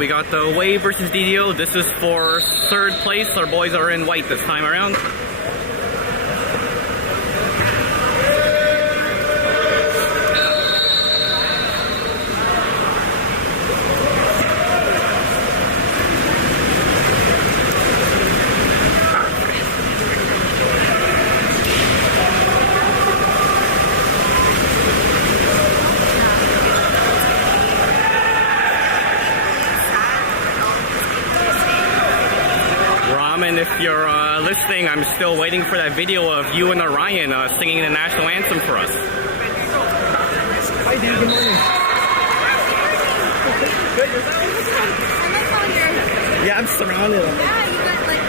We got the Wave versus DDO. This is for third place. Our boys are in white this time around. And if you're listening, I'm still waiting for that video of you and Orion singing the national anthem for us. Hi, dude. Good morning. Good. Yeah, I'm surrounded. Yeah, you got like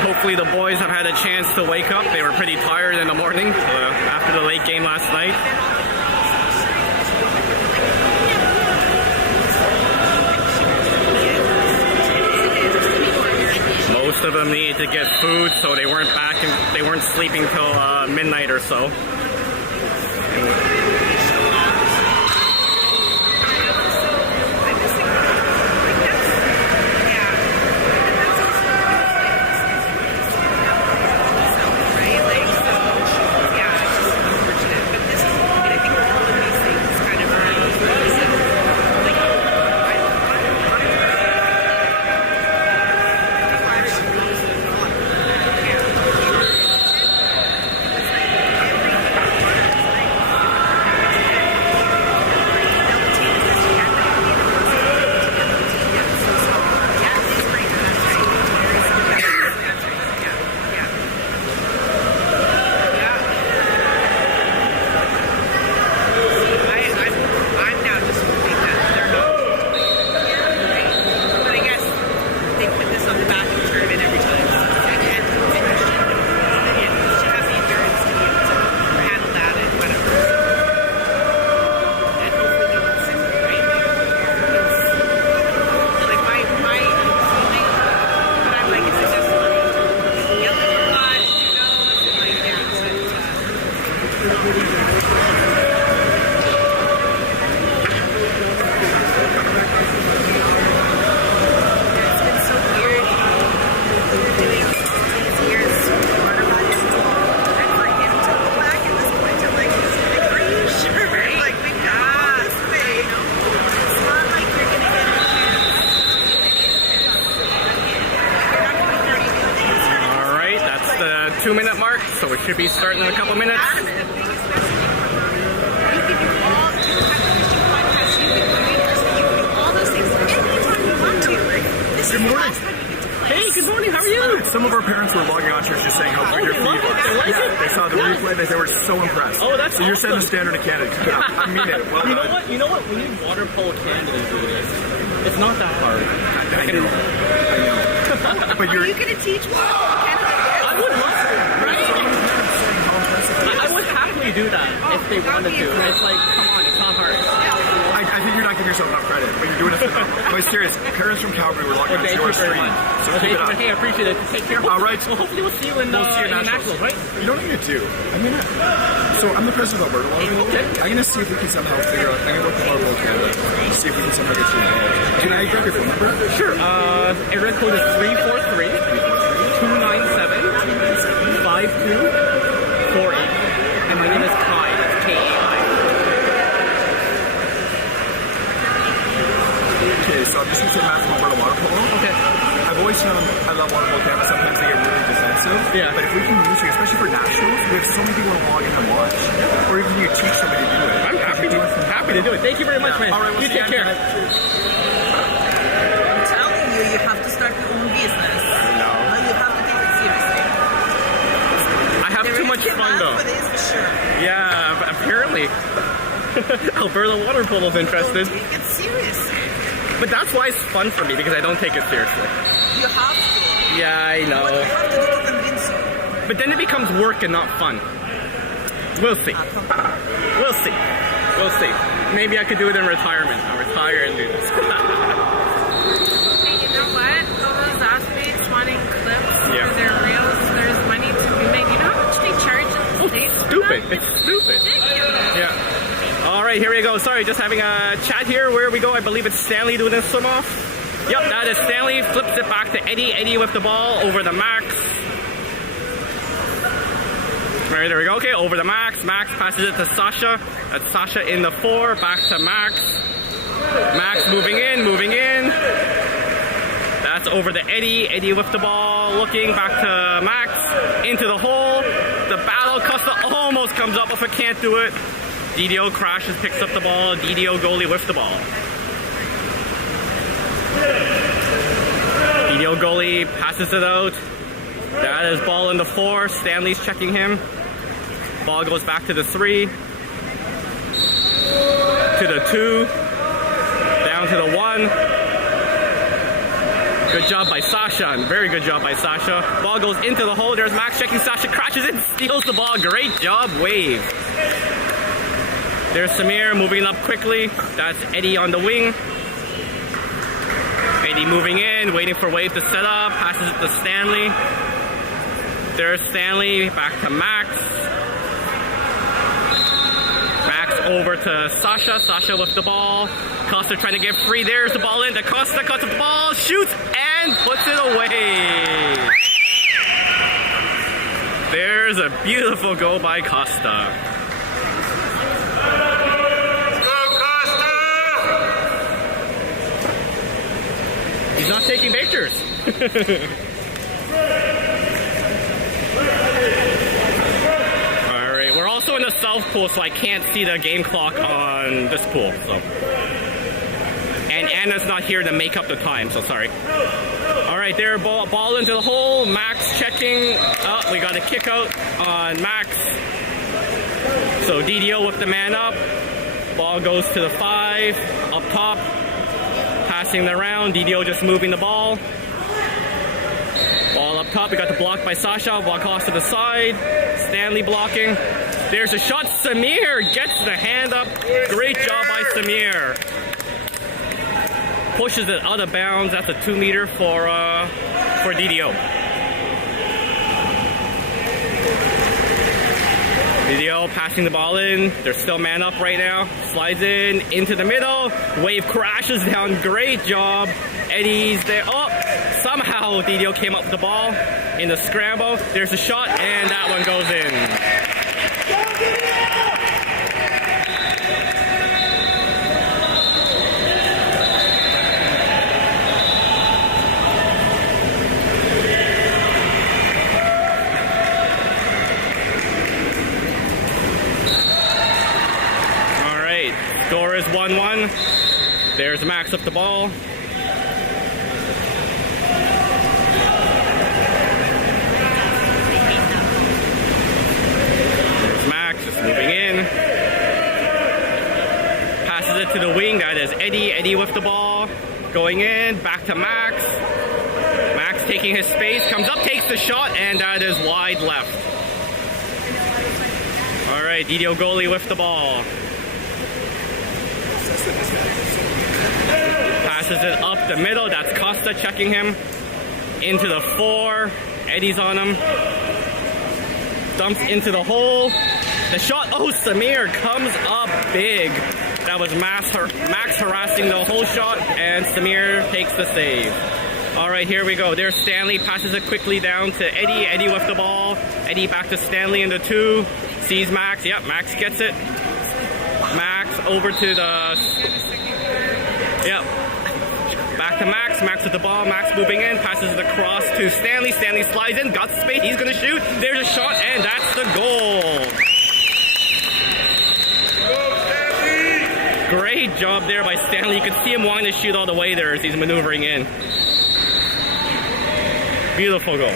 hopefully the boys have had a chance to wake up. They were pretty tired in the morning after the late game last night. Most of them needed to get food, so they weren't back and they weren't sleeping till midnight or so. The 2-minute mark, so it should be starting in a couple minutes. Good morning. Hey, good morning. How are you? Some of our parents were logging on to us just saying how good your feed was. They saw the replay. They were so impressed. Oh, that's so you're awesome. setting the standard of Canada. I mean it. Well done. You know what? We need water polo Canada to do this. It's not that hard. I know. But are you going to teach water polo Canada? I would love to. I would happily do that if they wanted to. It's like, come on, it's not hard. I think you're not giving yourself enough credit, but you're doing it phenomenal. But serious, parents from Calgary were logging on to your stream. So keep it up. Hey, I appreciate it. Take care. All right. Well, hopefully we'll see you in the Nationals, right? You don't need to. I mean, so I'm the president of Alberta Water Polo. Okay. I'm going to see if we can somehow figure out, I'm going to go to Water Polo Canada, see if we can somehow get you involved. Can I grab your phone number? Sure. Area code is 343-297-5248. And my name is Kai. That's K-A-I. Okay, so I'm just going to say Matt from Alberta Water Polo. Okay. I've always found I love water polo Canada. Sometimes they get really defensive. Yeah. But if we can use it, especially for nationals, we have so many people to log in and watch. Or even you teach somebody to do it. I'm happy to do it. Thank you very much, man. All right, we'll you see take care. I'm telling you, you have to start your own business. I know. But you have to take it seriously. I have too much fun, though. For this, for sure. Yeah, apparently. Alberta Water Polo's interested. Take it seriously. But that's why it's fun for me, because I don't take it seriously. You have to. Yeah, I know. What you have to do to convince you? but then it becomes work and not fun. We'll see. We'll see. We'll see. Maybe I could do it in retirement. I'll retire and do this. Hey, you know what? All those athletes wanting clips Yeah. for their reels, there's money to be made. You know how much they charge in the States? for Stupid. that? It's stupid. Ridiculous. Yeah. All right, here we go. Sorry, just having a chat here. Where we go? I believe it's Stanley doing this swim off. Yep, that is Stanley. Flips it back to Eddie. Eddie with the ball over the Max. All right, there we go. Okay, over the Max. Max passes it to Sasha. That's Sasha in the 4. Back to Max. Max moving in, moving in. That's over to Eddie. Eddie with the ball. Looking back to Max. Into the hole. The battle. Costa almost comes up, but can't do it. DDO crashes, picks up the ball. DDO goalie with the ball. DDO goalie passes it out. That is ball in the 4. Stanley's checking him. Ball goes back to the 3. To the 2. Down to the 1. Good job by Sasha. Very good job by Sasha. Ball goes into the hole. There's Max checking. Sasha crashes it, steals the ball. Great job, Wave. There's Samir moving up quickly. That's Eddie on the wing. Eddie moving in, waiting for Wave to set up. Passes it to Stanley. There's Stanley. Back to Max. Max over to Sasha. Sasha with the ball. Costa trying to get free. There's the ball in. Costa cuts the ball, shoots, and puts it away. There's a beautiful goal by Costa. He's not taking pictures. Alright, we're also in the south pool, so I can't see the game clock on this pool. So, and Anna's not here to make up the time, so sorry. Alright, there, ball into the hole. Max checking. Oh, we got a kick out on Max. So DDO with the man up. Ball goes to the 5, up top. Passing the round, DDO just moving the ball. Ball up top, we got the block by Sasha, block off to the side. Stanley blocking. There's a shot, Samir gets the hand up. Great job by Samir. Pushes it out of bounds, that's a 2 meter for DDO. DDO passing the ball in. They're still man up right now. Slides in into the middle. Wave crashes down. Great job. Eddie's there. Oh, somehow DDO came up with the ball in the scramble. There's a shot, and that one goes in. Score is 1-1. There's Max up the ball. There's Max just moving in. Passes it to the wing. That is Eddie. Eddie with the ball. Going in. Back to Max. Max taking his space. Comes up, takes the shot, and that is wide left. All right, DDO goalie with the ball. Passes it up the middle. That's Costa checking him. Into the 4. Eddie's on him. Dumps into the hole. The shot. Oh, Samir comes up big. That was Max harassing the whole shot, and Samir takes the save. All right, here we go. There's Stanley. Passes it quickly down to Eddie. Eddie with the ball. Eddie back to Stanley in the 2. Sees Max. Yep, Max gets it. Max over to the... Yep. Back to Max. Max with the ball. Max moving in. Passes it across to Stanley. Stanley slides in. Got space. He's going to shoot. There's a shot, and that's the goal. Great job there by Stanley. You can see him wanting to shoot all the way there as he's maneuvering in. Beautiful goal.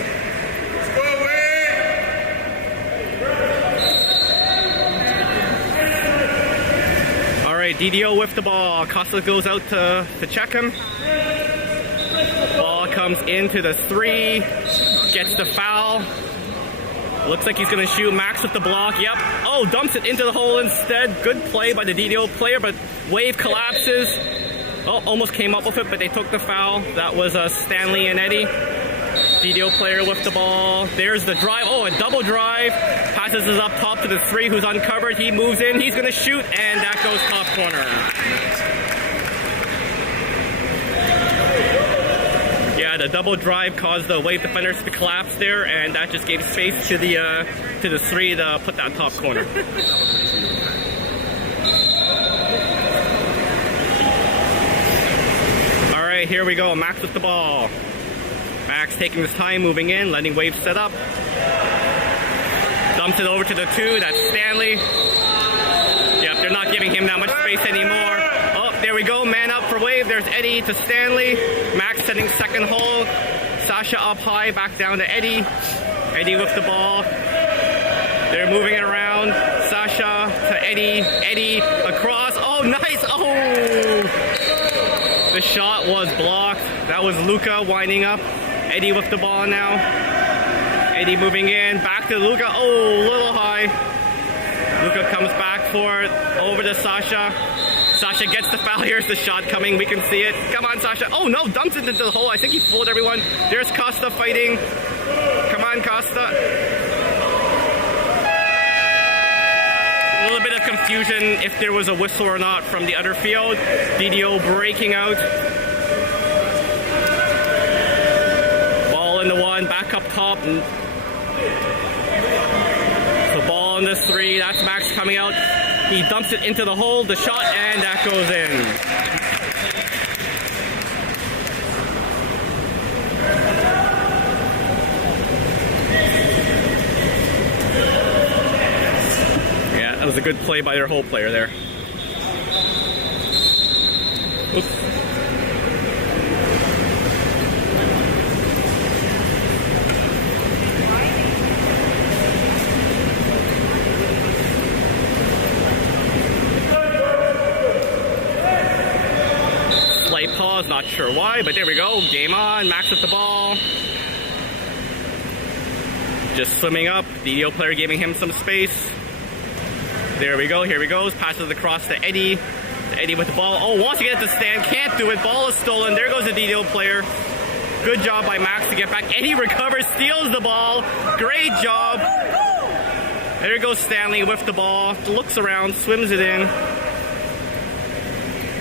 Alright, DDO with the ball. Costa goes out to check him. Ball comes into the 3. Gets the foul. Looks like he's gonna shoot. Max with the block. Yep. Oh, dumps it into the hole instead. Good play by the DDO player, but Wave collapses. Oh, almost came up with it, but they took the foul. That was Stanley and Eddie. DDO player with the ball. There's the drive. Oh, a double drive. Passes it up top to the 3 who's uncovered. He moves in. He's gonna shoot, and that goes top corner. Yeah, the double drive caused the Wave defenders to collapse there, and that just gave space to the 3 to put that top corner. All right, here we go. Max with the ball. Max taking his time, moving in, letting Wave set up. Dumps it over to the 2. That's Stanley. Yep, they're not giving him that much space anymore. Oh, there we go. Man up for Wave. There's Eddie to Stanley. Max setting second hole. Sasha up high, back down to Eddie. Eddie with the ball. They're moving it around. Sasha to Eddie. Eddie across. Oh, nice. Oh! The shot was blocked. That was Luca winding up. Eddie with the ball now. Eddie moving in. Back to Luca. Oh, a little high. Luca comes back for it. Over to Sasha. Sasha gets the foul. Here's the shot coming. We can see it. Come on, Sasha. Oh, no. Dumps it into the hole. I think he fooled everyone. There's Costa fighting. Come on, Costa. A little bit of confusion if there was a whistle or not from the other field. DDO breaking out. Ball in the 1. Back up top. So ball in the 3. That's Max coming out. He dumps it into the hole, the shot, and that goes in. Yeah, that was a good play by their hole player there. Oops. Pause, not sure why, but there we go. Game on. Max with the ball. Just swimming up. DDO player giving him some space. There we go. Here he goes. Passes across to Eddie. Eddie with the ball. Oh, wants to get it to stand. Can't do it. Ball is stolen. There goes the DDO player. Good job by Max to get back. Eddie recovers, steals the ball. Great job. There goes Stanley with the ball. Looks around, swims it in.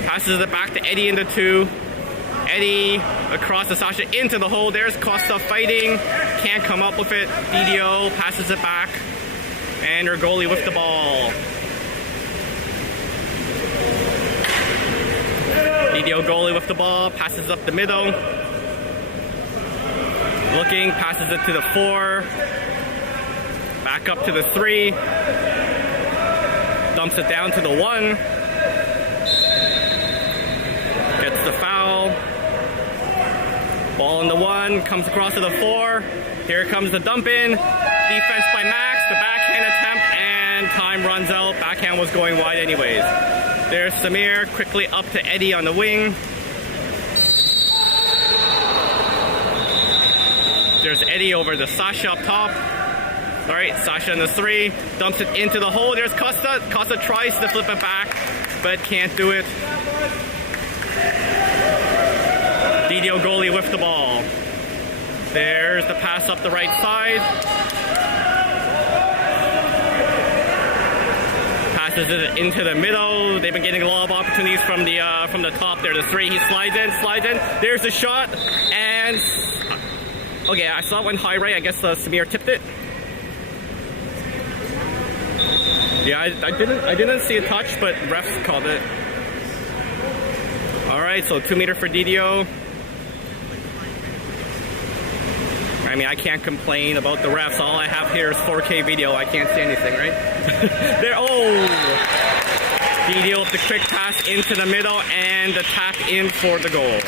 Passes it back to Eddie in the 2. Eddie across to Sasha into the hole. There's Costa fighting. Can't come up with it. DDO passes it back. And our goalie with the ball. DDO goalie with the ball. Passes up the middle. Looking. Passes it to the 4. Back up to the 3. Dumps it down to the 1. Gets the foul. Ball in the 1. Comes across to the 4. Here comes the dump in. Defense by Max. The backhand attempt. And time runs out. Backhand was going wide anyways. There's Samir. Quickly up to Eddie on the wing. There's Eddie over to Sasha up top. Alright, Sasha in the 3. Dumps it into the hole. There's Costa. Costa tries to flip it back, but can't do it. DDO goalie with the ball. There's the pass up the right side. Passes it into the middle. They've been getting a lot of opportunities from the top there. The 3. He slides in. There's the shot. And okay, I saw it went high right. I guess Samir tipped it. Yeah, I didn't see a touch, but ref called it. Alright, so 2 meter for DDO. I mean, I can't complain about the refs. All I have here is 4K video. I can't see anything, right? There, oh! DDO with the quick pass into the middle and the tap in for the goal.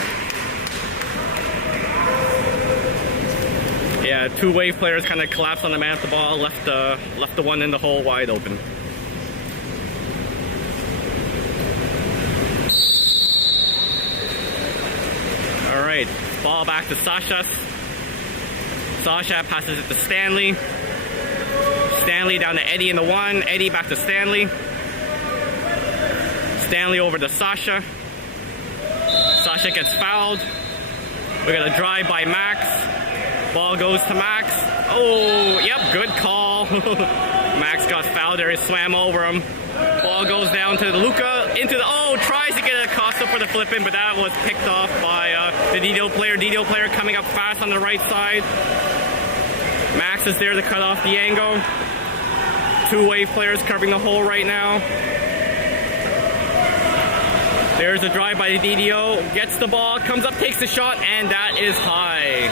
Yeah, 2 Wave players kind of collapsed on the man at the ball, left the one in the hole wide open. Alright, ball back to Sasha. Sasha passes it to Stanley. Stanley down to Eddie in the 1. Eddie back to Stanley. Stanley over to Sasha. Sasha gets fouled. We got a drive by Max. Ball goes to Max. Oh, yep, good call. Max got fouled there. He swam over him. Ball goes down to Luca. Into the, oh, tries to get it Acosta for the flip-in, but that was picked off by the DDO player. DDO player coming up fast on the right side. Max is there to cut off the angle. Two wave players covering the hole right now. There's a drive by the DDO. Gets the ball, comes up, takes the shot, and that is high.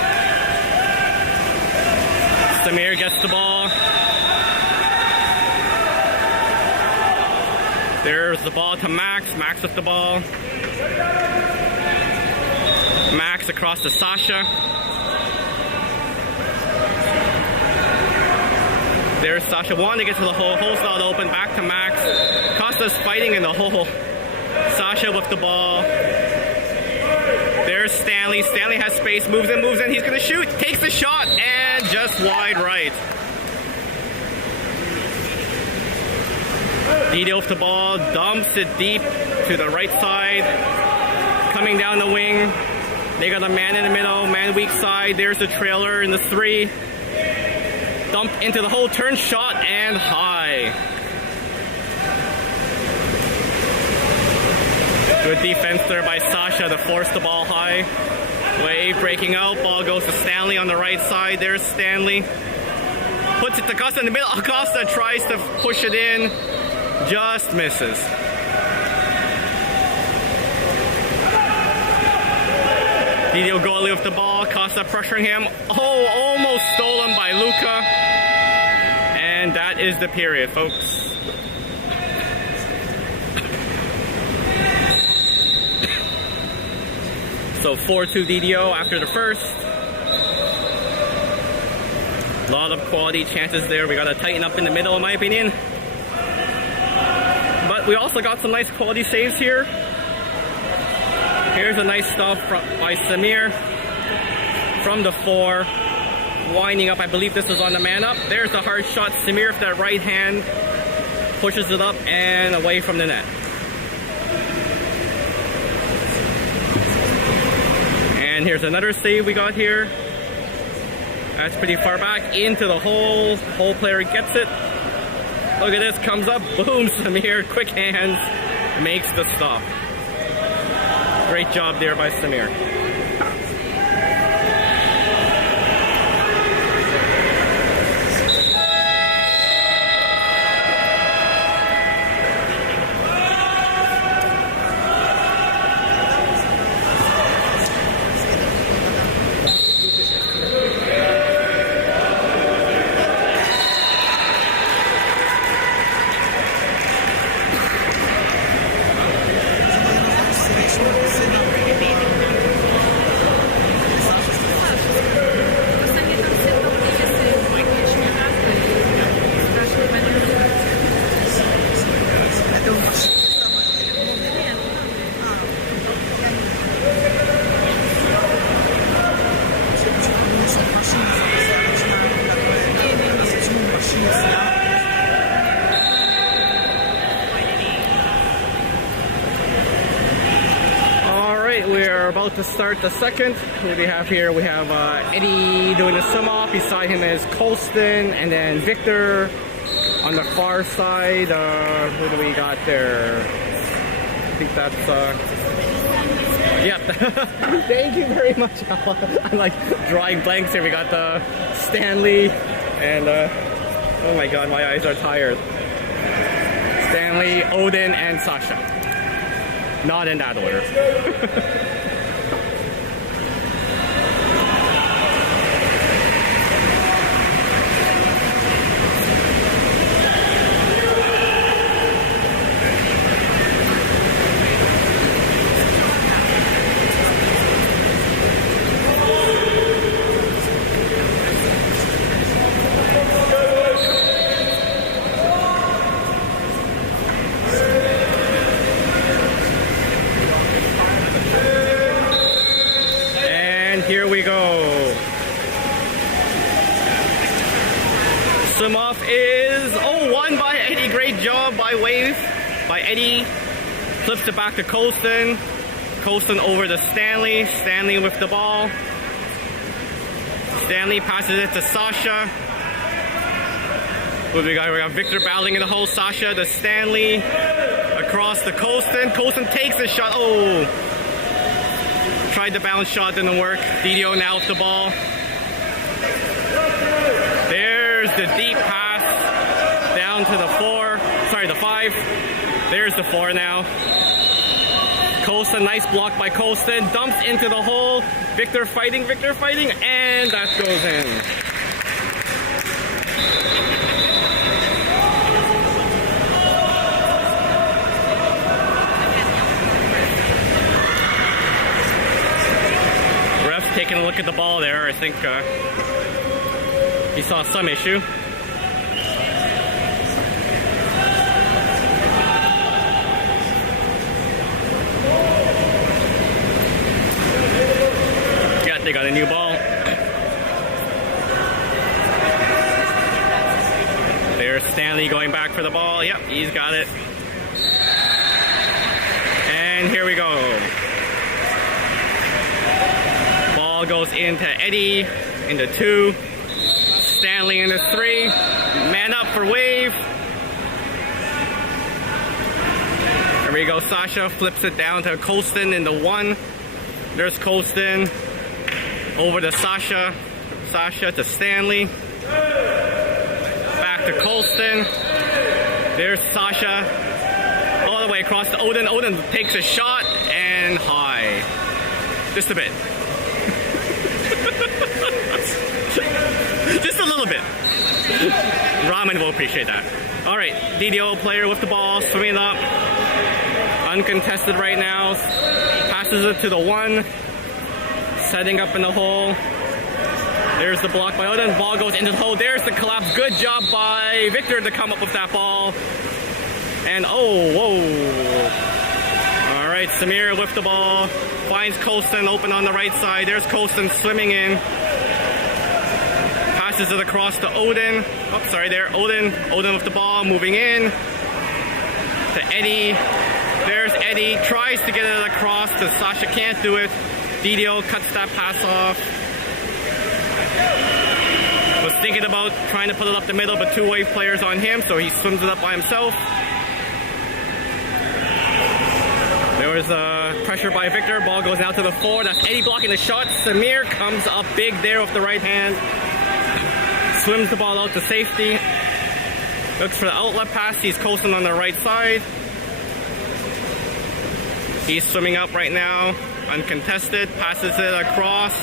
Samir gets the ball. There's the ball to Max. Max with the ball. Max across to Sasha. There's Sasha. Wanting to get to the hole. Hole's not open. Back to Max. Costa's fighting in the hole. Sasha with the ball. There's Stanley. Stanley has space. Moves in. He's going to shoot. Takes the shot. And just wide right. DDO with the ball. Dumps it deep to the right side. Coming down the wing. They got a man in the middle. Man weak side. There's the trailer in the 3. Dump into the hole. Turn shot and high. Good defense there by Sasha to force the ball high. Wave breaking out. Ball goes to Stanley on the right side. There's Stanley. Puts it to Acosta in the middle. Acosta tries to push it in. Just misses. DDO goalie with the ball. Costa pressuring him. Oh, almost stolen by Luca. And that is the period, folks. So 4-2 DDO after the first. A lot of quality chances there. We got to tighten up in the middle, in my opinion. But we also got some nice quality saves here. Here's a nice stop by Samir from the 4. Winding up, I believe this was on the man up. There's the hard shot. Samir with that right hand pushes it up and away from the net. And here's another save we got here. That's pretty far back into the hole. Hole player gets it. Look at this, comes up, boom, Samir, quick hands, makes the stop. Great job there by Samir. We're about to start the second. Who do we have here? We have Eddie doing the sum off. Beside him is Colston, and then Victor on the far side. Who do we got there? I think that's yep. Thank you very much. I'm like drawing blanks here. We got Stanley and oh my god, my eyes are tired. Stanley, Odin, and Sasha. Not in that order. job by Wave, by Eddie. Flips it back to Colston. Colston over to Stanley. Stanley with the ball. Stanley passes it to Sasha. What we got? We got Victor battling in the hole. Sasha to Stanley. Across to Colston. Colston takes the shot. Oh! Tried the bounce shot, didn't work. DDO now with the ball. There's the deep pass down to the 4. Sorry, the 5. There's the 4 now. Colston, nice block by Colston. Dumps into the hole. Victor fighting, and that goes in. Ref taking a look at the ball there. I think he saw some issue. They got a new ball. There's Stanley going back for the ball. Yep, he's got it. And here we go. Ball goes into Eddie, into 2. Stanley into 3. Man up for Wave. There we go. Sasha flips it down to Colston in the 1. There's Colston. Over to Sasha. Sasha to Stanley. Back to Colston. There's Sasha. All the way across to Odin. Odin takes a shot and high. Just a bit. Just a little bit. Ramen will appreciate that. Alright, DDO player with the ball, swimming up. Uncontested right now. Passes it to the 1. Setting up in the hole. There's the block by Odin. Ball goes into the hole. There's the collapse. Good job by Victor to come up with that ball. And oh, whoa. Alright, Samir with the ball. Finds Colston open on the right side. There's Colston swimming in. Passes it across to Odin. Oh, sorry there. Odin. Odin with the ball. Moving in. To Eddie. There's Eddie. Tries to get it across to Sasha. Can't do it. DDO cuts that pass off. Was thinking about trying to put it up the middle, but 2 Wave players on him, so he swims it up by himself. There was pressure by Victor. Ball goes out to the 4. That's Eddie blocking the shot. Samir comes up big there with the right hand. Swims the ball out to safety. Looks for the outlet pass. He's Colston on the right side. He's swimming up right now. Uncontested, passes it across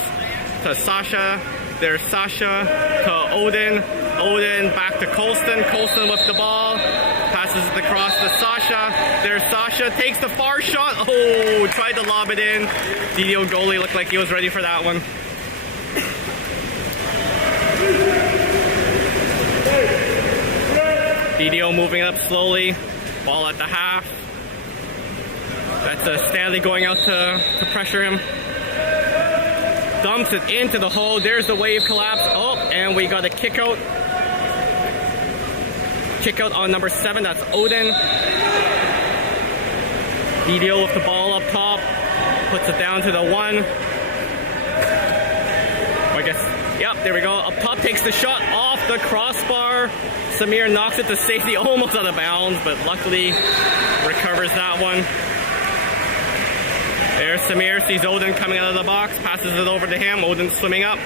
to Sasha. There's Sasha to Odin. Odin back to Colston. Colston with the ball. Passes it across to Sasha. There's Sasha. Takes the far shot. Oh, tried to lob it in. DDO goalie looked like he was ready for that one. DDO moving up slowly. Ball at the half. That's Stanley going out to pressure him. Dumps it into the hole. There's the Wave collapse. Oh, and we got a kick out. Kick out on number 7. That's Odin. DDO with the ball up top. Puts it down to the 1. I guess, yep, there we go. Up top takes the shot off the crossbar. Samir knocks it to safety, almost out of bounds, but luckily recovers that one. There's Samir, sees Odin coming out of the box, passes it over to him. Odin swimming up.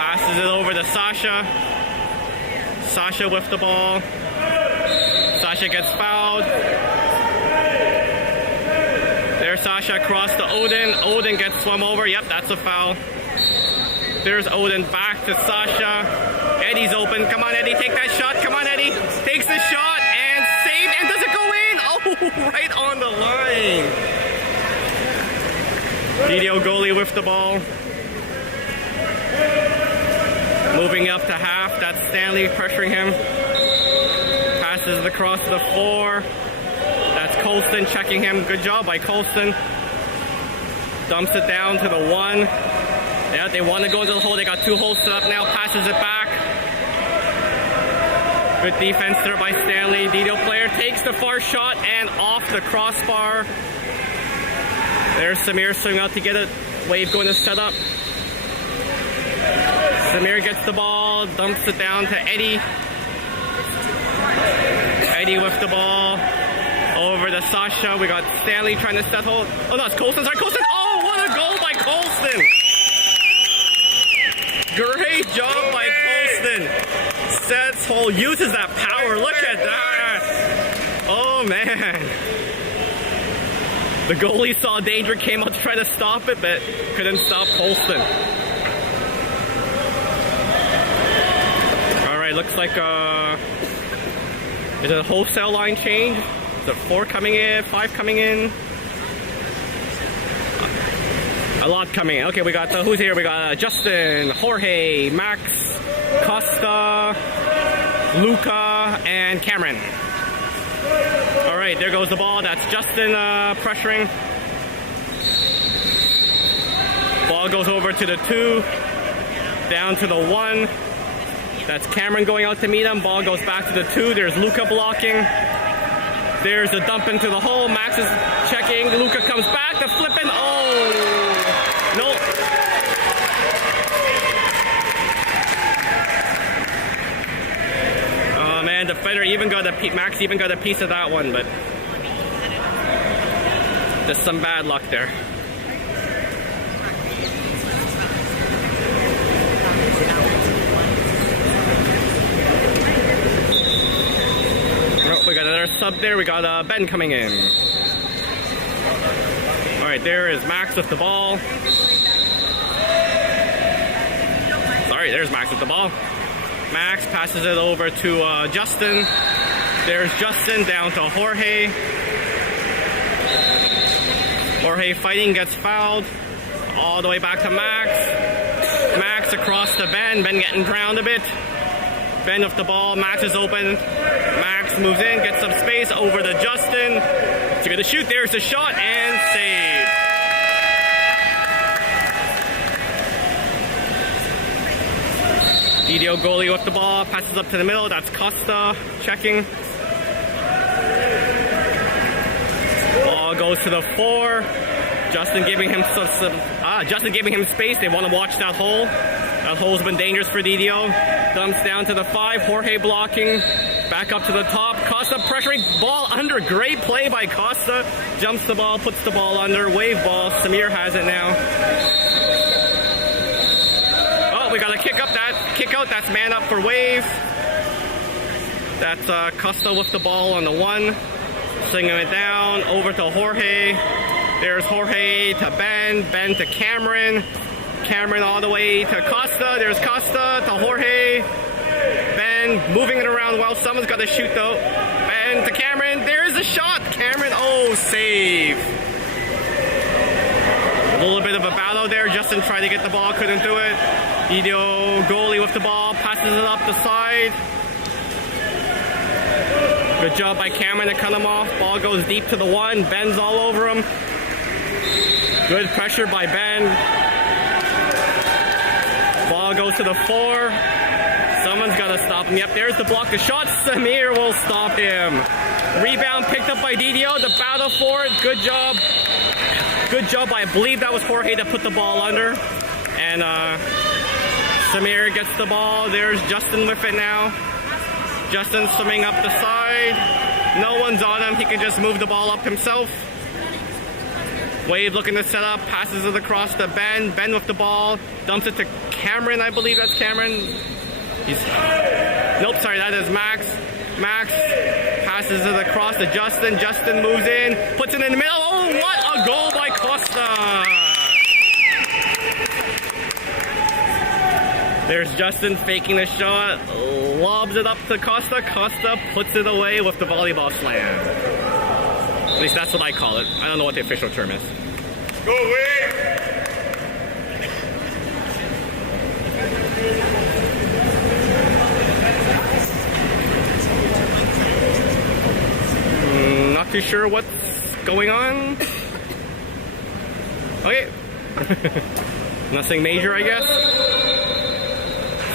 Passes it over to Sasha. Sasha with the ball. Sasha gets fouled. There's Sasha across to Odin. Odin gets swum over. Yep, that's a foul. There's Odin back to Sasha. Eddie's open. Come on, Eddie, take that shot. Come on, Eddie. Takes the shot and saved. And does it go in? Oh, right on the line. DDO goalie with the ball. Moving up to half. That's Stanley pressuring him. Passes it across to the 4. That's Colston checking him. Good job by Colston. Dumps it down to the 1. Yeah, they want to go into the hole. They got 2 holes set up now. Passes it back. Good defense there by Stanley. DDO player takes the far shot and off the crossbar. There's Samir swinging out to get it. Wave going to set up. Samir gets the ball, dumps it down to Eddie. Eddie with the ball. Over to Sasha. We got Stanley trying to set hold. Oh no, it's Colston. Sorry, Colston. Oh, what a goal by Colston. Great job by Colston. Sets hold, uses that power. Look at that. Oh man. The goalie saw danger, came out to try to stop it, but couldn't stop Colston. Alright, looks like is it a wholesale line change? Is it 4 coming in, 5 coming in? A lot coming in. Okay, we got who's here? We got Justin, Jorge, Max, Costa, Luca, and Cameron. Alright, there goes the ball. That's Justin pressuring. Ball goes over to the 2, down to the 1. That's Cameron going out to meet him. Ball goes back to the 2. There's Luca blocking. There's a dump into the hole. Max is checking. Luca comes back. The flipping. Oh! Nope. Oh man, defender even got Max even got a piece of that one, but just some bad luck there. Oh, we got another sub there. We got Ben coming in. All right, there is Max with the ball. Sorry, there's Max with the ball. Max passes it over to Justin. There's Justin down to Jorge. Jorge fighting, gets fouled. All the way back to Max. Max across to Ben. Ben getting drowned a bit. Ben with the ball. Max is open. Max moves in, gets some space over to Justin. He's gonna shoot. There's the shot and save. DDO goalie with the ball, passes up to the middle. That's Costa checking. Ball goes to the 4. Justin giving him Justin giving him space. They want to watch that hole. That hole's been dangerous for DDO. Dumps down to the 5. Jorge blocking. Back up to the top. Costa pressuring. Ball under. Great play by Costa. Jumps the ball, puts the ball under. Wave ball. Samir has it now. Oh, we got a kick out. That's man up for Wave. That's Costa with the ball on the 1. Slinging it down. Over to Jorge. There's Jorge to Ben. Ben to Cameron. Cameron all the way to Costa. There's Costa to Jorge. Ben moving it around well. Someone's got to shoot though. Ben to Cameron. There's a shot. Cameron, oh, save. A little bit of a battle there. Justin tried to get the ball, couldn't do it. DDO goalie with the ball, passes it up the side. Good job by Cameron to cut him off. Ball goes deep to the 1. Ben's all over him. Good pressure by Ben. Ball goes to the 4. Someone's got to stop him. Yep, there's the block. The shot. Samir will stop him. Rebound picked up by DDO. The battle for it. Good job. Good job. I believe that was Jorge that put the ball under. And Samir gets the ball. There's Justin with it now. Justin swimming up the side. No one's on him. He can just move the ball up himself. Wave looking to set up. Passes it across to Ben. Ben with the ball. Dumps it to Cameron. I believe that's Cameron. Nope, sorry, that is Max. Max passes it across to Justin. Justin moves in. Puts it in the middle. Oh, what a goal by Costa. There's Justin faking the shot, lobs it up to Costa. Costa puts it away with the volleyball slam. At least that's what I call it. I don't know what the official term is. Go away! Not too sure what's going on. Okay. Nothing major, I guess.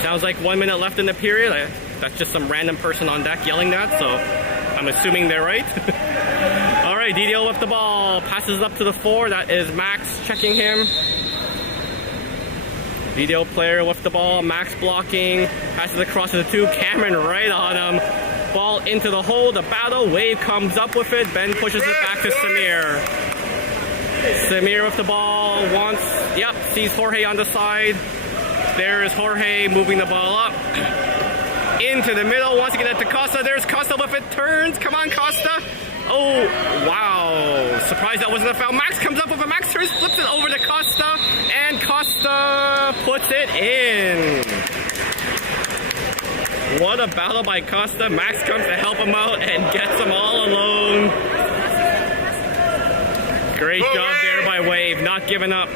Sounds like 1 minute left in the period. That's just some random person on deck yelling that, so I'm assuming they're right. All right, DDO with the ball. Passes up to the 4. That is Max checking him. DDO player with the ball. Max blocking. Passes across to the 2. Cameron right on him. Ball into the hole. The battle. Wave comes up with it. Ben pushes it back to Samir. Samir with the ball. Sees Jorge on the side. There is Jorge moving the ball up. Into the middle. Wants to get it to Costa. There's Costa with it. Turns. Come on, Costa. Oh, wow. Surprised that wasn't a foul. Max comes up with a Max turns, flips it over to Costa, and Costa puts it in. What a battle by Costa. Max comes to help him out and gets him all alone. Great job there by Wave, not giving up.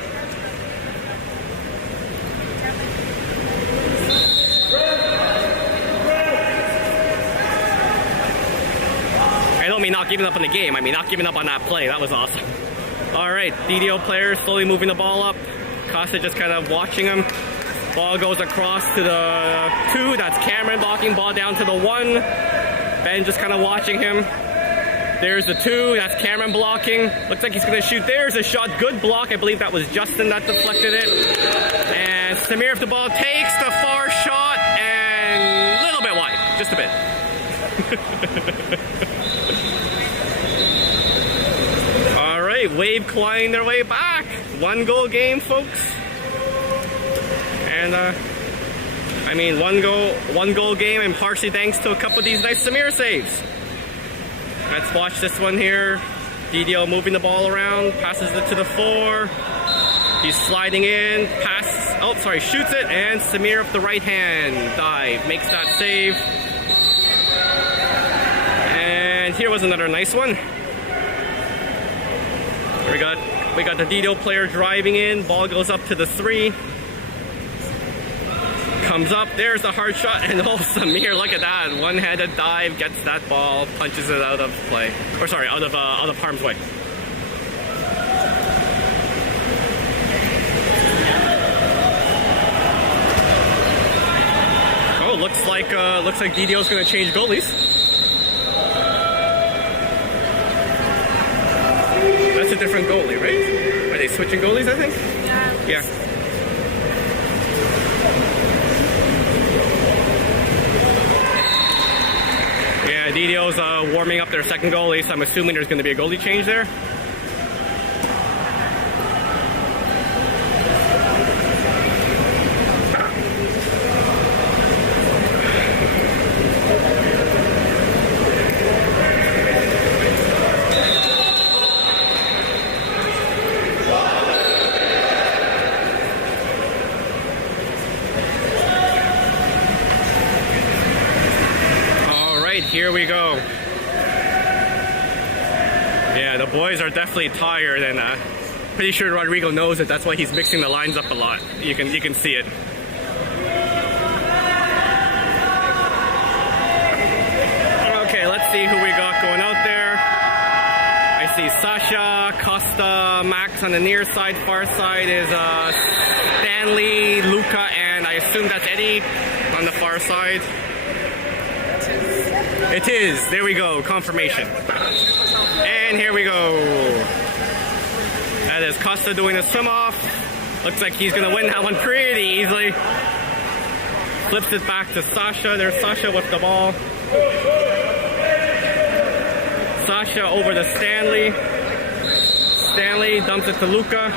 I don't mean not giving up on the game, I mean not giving up on that play. That was awesome. Alright, DDO player slowly moving the ball up. Costa just kind of watching him. Ball goes across to the 2. That's Cameron blocking. Ball down to the 1. Ben just kind of watching him. There's the 2. That's Cameron blocking. Looks like he's going to shoot. There's a shot. Good block. I believe that was Justin that deflected it. And Samir, if the ball takes the far shot, and a little bit wide. Just a bit. All right, Wave clawing their way back. 1 goal game, folks. And I mean, one goal game, and partially thanks to a couple of these nice Samir saves. Let's watch this one here. DDO moving the ball around, passes it to the 4. He's sliding in, shoots it, and Samir up the right hand dive makes that save. And here was another nice one. We got the DDO player driving in. Ball goes up to the 3. Comes up. There's the hard shot, and oh, Samir, look at that! One-handed dive, gets that ball, punches it out of play, or sorry, out of harm's way. Oh, looks like DDO's going to change goalies. That's a different goalie, right? Are they switching goalies, I think? Yeah. Yeah, DDO's warming up their second goalie, so I'm assuming there's going to be a goalie change there. Here we go. Yeah, the boys are definitely tired, and pretty sure Rodrigo knows it. That's why he's mixing the lines up a lot. You can see it. Okay, let's see who we got going out there. I see Sasha, Costa, Max on the near side. Far side is Stanley, Luca, and I assume that's Eddie on the far side. It is. There we go. Confirmation. And here we go. That is Costa doing a swim off. Looks like he's going to win that one pretty easily. Flips it back to Sasha. There's Sasha with the ball. Sasha over to Stanley. Stanley dumps it to Luca.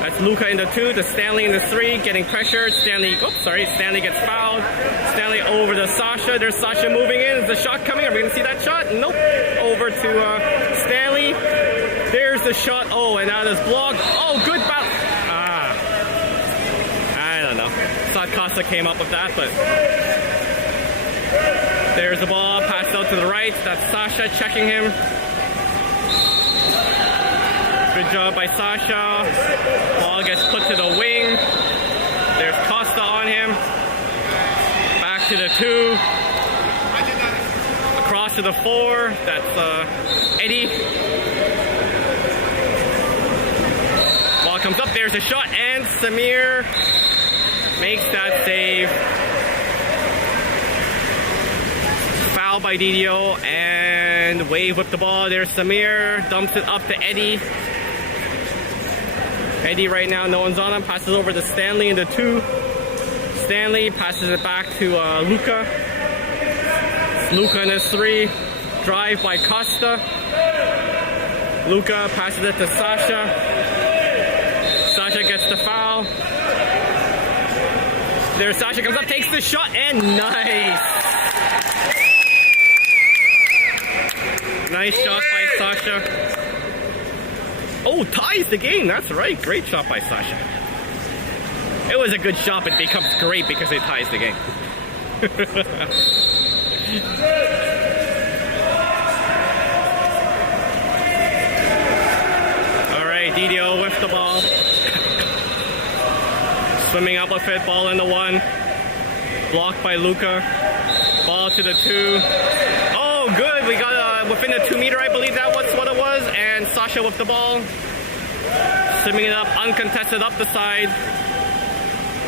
That's Luca in the 2, to Stanley in the 3, getting pressured. Stanley gets fouled. Stanley over to Sasha. There's Sasha moving in. Is the shot coming? Are we going to see that shot? Nope. Over to Stanley. There's the shot. Oh, and that is blocked. Oh, good battle. I don't know. Thought Costa came up with that, but there's the ball. Passed out to the right. That's Sasha checking him. Good job by Sasha. Ball gets put to the wing. There's Costa on him. Back to the 2. Across to the 4. That's Eddie. Ball comes up. There's a shot. And Samir makes that save. foul by DDO, and Wave with the ball. There's Samir, dumps it up to Eddie. Eddie right now, no one's on him. Passes over to Stanley into 2. Stanley passes it back to Luca. Luca in his 3. Drive by Costa. Luca passes it to Sasha. Sasha gets the foul. There, Sasha comes up, takes the shot, and nice! Nice shot by Sasha. Oh, ties the game, that's right. Great shot by Sasha. It was a good shot, but it becomes great because it ties the game. Alright, DDO with the ball. Swimming up with it, ball in the 1. Blocked by Luca. Ball to the 2. Oh, good. We got within the 2 meter, I believe that was what it was. And Sasha with the ball. Swimming it up, uncontested up the side.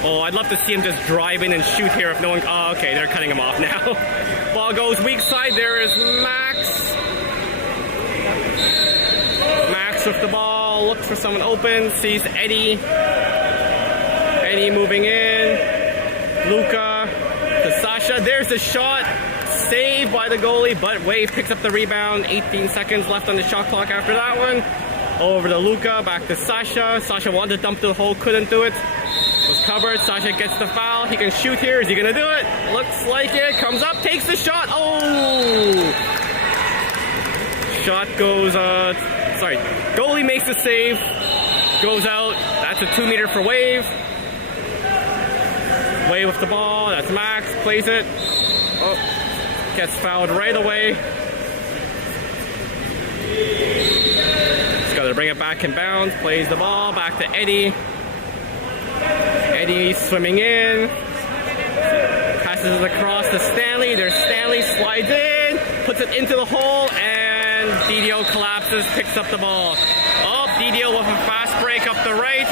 Oh, I'd love to see him just drive in and shoot here if no one... Oh, okay, they're cutting him off now. Ball goes weak side. There is Max. Max with the ball. Looks for someone open. Sees Eddie. Eddie moving in. Luca to Sasha. There's the shot. Saved by the goalie, but Wave picks up the rebound. 18 seconds left on the shot clock after that one. Over to Luca. Back to Sasha. Sasha wanted to dump to the hole. Couldn't do it. Was covered. Sasha gets the foul. He can shoot here. Is he going to do it? Looks like it. Comes up. Takes the shot. Oh! Shot goes... Sorry. Goalie makes the save. Goes out. That's a 2 meter for Wave. Wave with the ball. That's Max. Plays it. Oh, gets fouled right away. Just got to bring it back in bounds. Plays the ball. Back to Eddie. Eddie swimming in. Passes it across to Stanley. There's Stanley. Slides in. Puts it into the hole. And DDO collapses. Picks up the ball. Oh, DDO with a fast break up the right.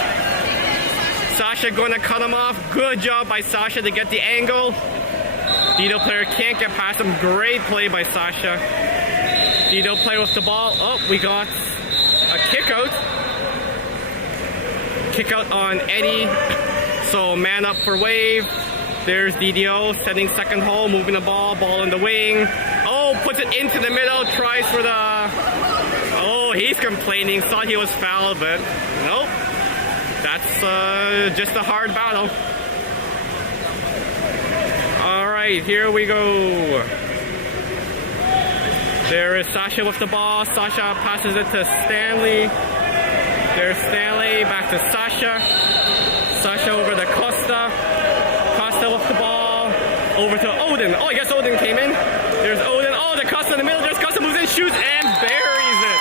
Sasha going to cut him off. Good job by Sasha to get the angle. DDO player can't get past him. Great play by Sasha. DDO player with the ball. Oh, we got a kick out. Kick out on Eddie. So man up for Wave. There's DDO setting second hole, moving the ball. Ball in the wing. Oh, puts it into the middle. Tries for the... Oh, he's complaining. Thought he was fouled, but nope. That's just a hard battle. Alright, here we go. There is Sasha with the ball. Sasha passes it to Stanley. There's Stanley, back to Sasha. Sasha over to Costa. Costa with the ball. Over to Odin. Oh, I guess Odin came in. There's Odin. Oh, the Costa in the middle. There's Costa moves in, shoots, and buries it.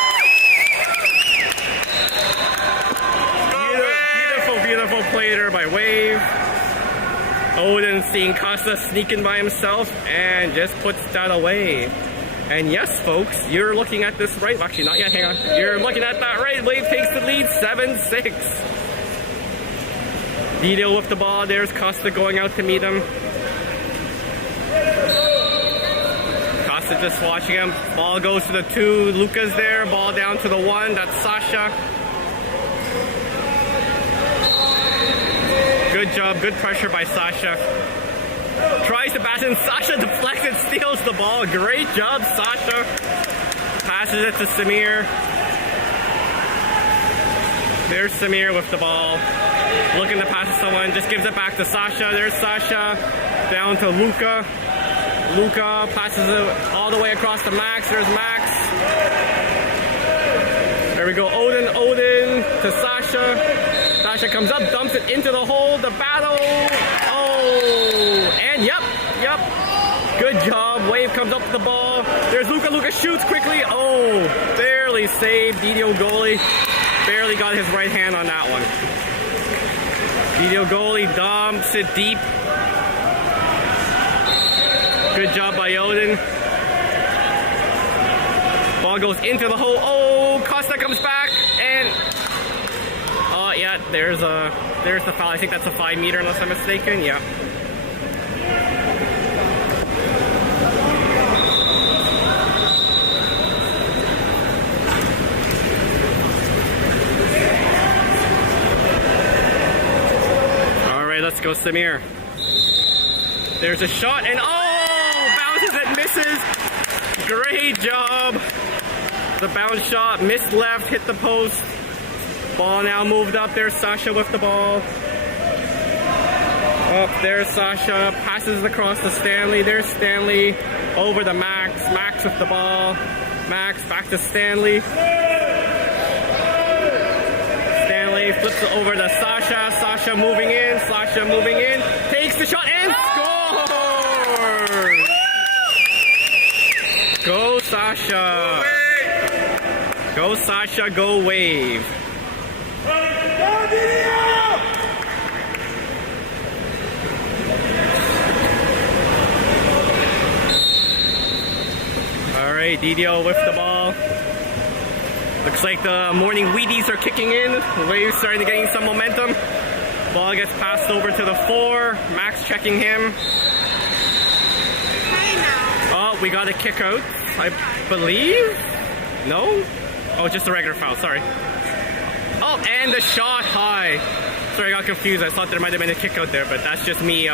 Beautiful play there by Wave. Odin seeing Costa sneaking by himself and just puts that away. And yes, folks, you're looking at this right. Actually, not yet. Hang on. You're looking at that right. Wave takes the lead, 7-6. DDO with the ball. There's Costa going out to meet him. Costa just watching him. Ball goes to the 2. Luca's there. Ball down to the 1. That's Sasha. Good job, good pressure by Sasha. Tries to pass in, Sasha deflects and steals the ball. Great job, Sasha. Passes it to Samir. There's Samir with the ball. Looking to pass to someone, just gives it back to Sasha. There's Sasha. Down to Luca. Luca passes it all the way across to Max. There's Max. There we go, Odin to Sasha. Sasha comes up, dumps it into the hole, the battle. Oh, and yep. Good job. Wave comes up with the ball. There's Luca. Luca shoots quickly. Oh, barely saved. DDO goalie barely got his right hand on that one. DDO goalie dumps it deep. Good job by Odin. Ball goes into the hole. Oh, Costa comes back and... Oh, yeah, there's the foul. I think that's a 5 meter unless I'm mistaken. Yeah. goes Samir. There's a shot and oh! Bounces it, misses. Great job. The bounce shot, missed left, hit the post. Ball now moved up. There's Sasha with the ball. Up there's Sasha. Passes across to Stanley. There's Stanley. Over to Max. Max with the ball. Max back to Stanley. Stanley flips it over to Sasha. Sasha moving in. Sasha moving in. Takes the shot and scores! Go Sasha. Go Sasha, go Wave. Alright, DDO with the ball. Looks like the morning Wheaties are kicking in. The Wave's starting to gain some momentum. Ball gets passed over to the 4. Max checking him. Oh, we got a kick out, I believe? No? Oh, just a regular foul, sorry. Oh, and the shot high. Sorry, I got confused. I thought there might have been a kick out there, but that's just me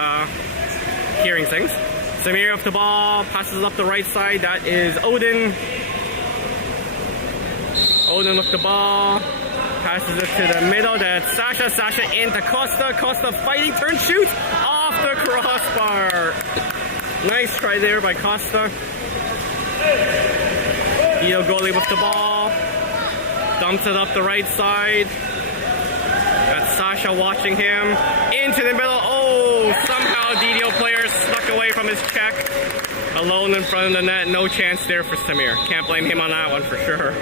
hearing things. Samir with the ball, passes up the right side. That is Odin. Odin with the ball, passes it to the middle. That's Sasha. Sasha into Costa. Costa fighting, turn, shoots off the crossbar. Nice try there by Costa. DDO goalie with the ball, dumps it up the right side. That's Sasha watching him into the middle. Oh, somehow DDO player snuck away from his check. Alone in front of the net. No chance there for Samir. Can't blame him on that one for sure.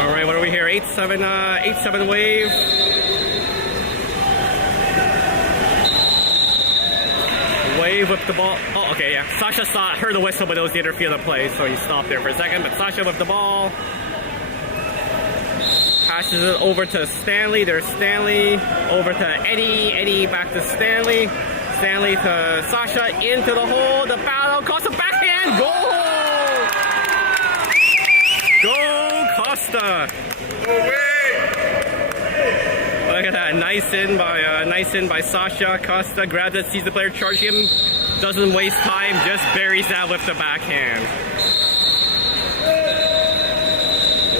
All right, what are we here? 8-7 Wave. Wave with the ball. Oh, okay, yeah. Sasha heard the whistle, but it was the other field of play, so he stopped there for a second. But Sasha with the ball. Passes it over to Stanley. There's Stanley. Over to Eddie. Eddie back to Stanley. Stanley to Sasha. Into the hole. The battle. Costa backhand. Goal! Go Costa! Look at that, nice in by Sasha. Costa grabs it, sees the player charge him, doesn't waste time, just buries that with the backhand.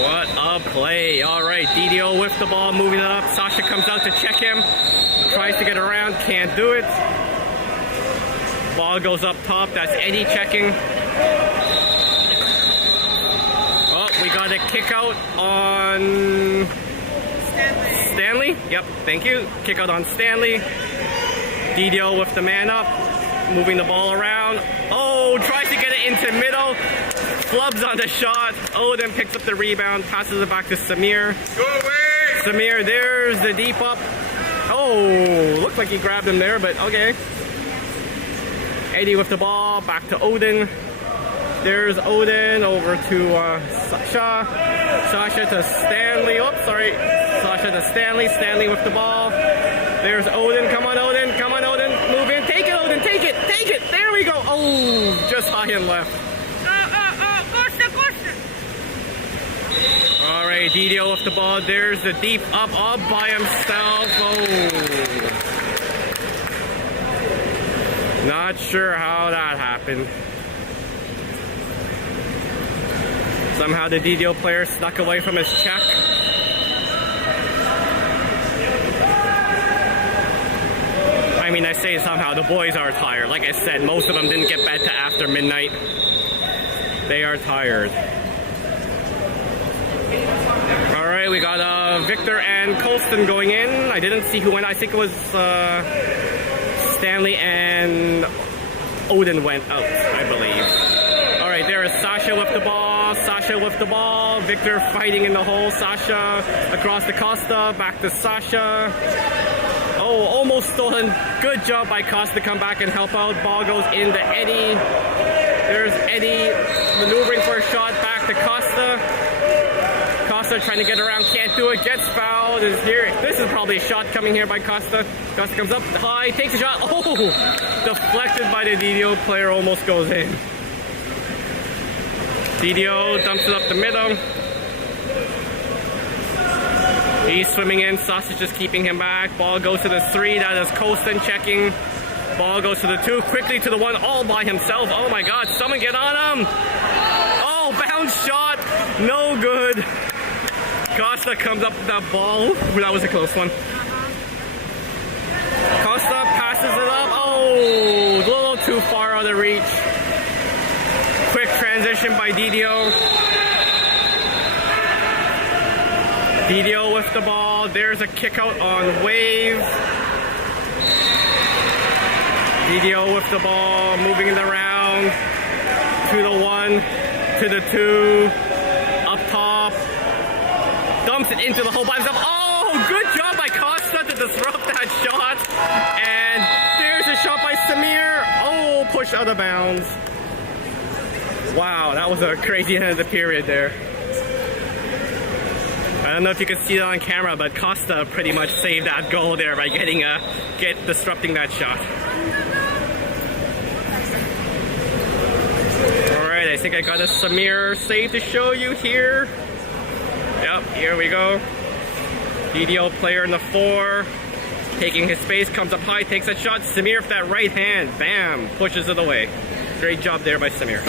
What a play! All right, DDO with the ball, moving it up. Sasha comes out to check him, tries to get around, can't do it. Ball goes up top. That's Eddie checking. Oh, we got a kick out on Stanley? Yep, thank you. Kick out on Stanley. DDO with the man up. Moving the ball around. Oh, tries to get it into middle. Flubs on the shot. Oh, then picks up the rebound. Passes it back to Samir. Go away! Samir, there's the deep up. Oh, looked like he grabbed him there, but okay. Eddie with the ball. Back to Odin. There's Odin over to Sasha. Sasha to Stanley. Oh, sorry. Sasha to Stanley. Stanley with the ball. There's Odin. Come on, Odin. Come on, Odin. Move in. Take it, Odin. Take it. Take it. There we go. Oh, just high and left. Costa. All right, DDO with the ball. There's the deep up all by himself. Oh. Not sure how that happened. Somehow the DDO player snuck away from his check. I mean, I say somehow, the boys are tired. Like I said, most of them didn't get bed to after midnight. They are tired. Alright, we got Victor and Colston going in. I didn't see who went. I think it was Stanley and Odin went out, I believe. Alright, there is Sasha with the ball. Sasha with the ball. Victor fighting in the hole. Sasha across the Costa. Back to Sasha. Oh, almost stolen. Good job by Costa to come back and help out. Ball goes into Eddie. There's Eddie maneuvering for a shot. Back to Costa. Costa trying to get around, can't do it, gets fouled, is here. This is probably a shot coming here by Costa. Costa comes up high, takes a shot. Oh, deflected by the DDO player, almost goes in. DDO dumps it up the middle. He's swimming in, Sausage just keeping him back. Ball goes to the 3, that is Colston checking. Ball goes to the 2, quickly to the 1, all by himself. Oh my god, someone get on him! Oh, bounce shot, no good. Costa comes up with that ball. Ooh, that was a close one. Costa passes it up. Oh, a little too far out of reach. Quick transition by DDO. DDO with the ball. There's a kick out on Wave. DDO with the ball, moving it around to the 1, to the 2, up top. Dumps it into the hole by himself. Oh, good job by Costa to disrupt that shot. And there's a shot by Samir. Oh, pushed out of bounds. Wow, that was a crazy end of the period there. I don't know if you can see it on camera, but Costa pretty much saved that goal there by disrupting that shot. Alright, I think I got a Samir save to show you here. Yep, here we go. DDO player in the 4, taking his space, comes up high, takes a shot. Samir with that right hand, bam, pushes it away. Great job there by Samir.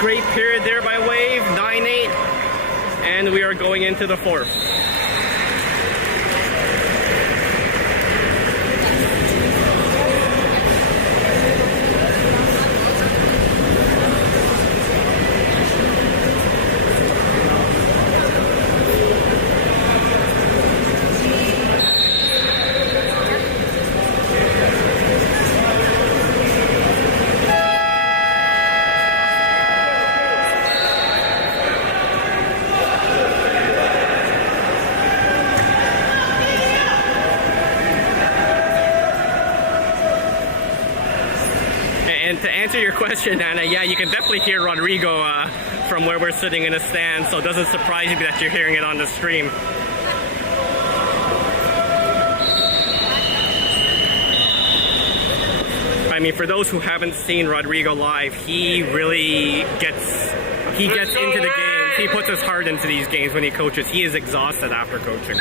Great period there by Wave, 9-8, and we are going into the 4th. And to answer your question, Anna, yeah, you can definitely hear Rodrigo from where we're sitting in the stand, so it doesn't surprise me that you're hearing it on the stream. I mean, for those who haven't seen Rodrigo live, he really gets into the games. He puts his heart into these games when he coaches. He is exhausted after coaching.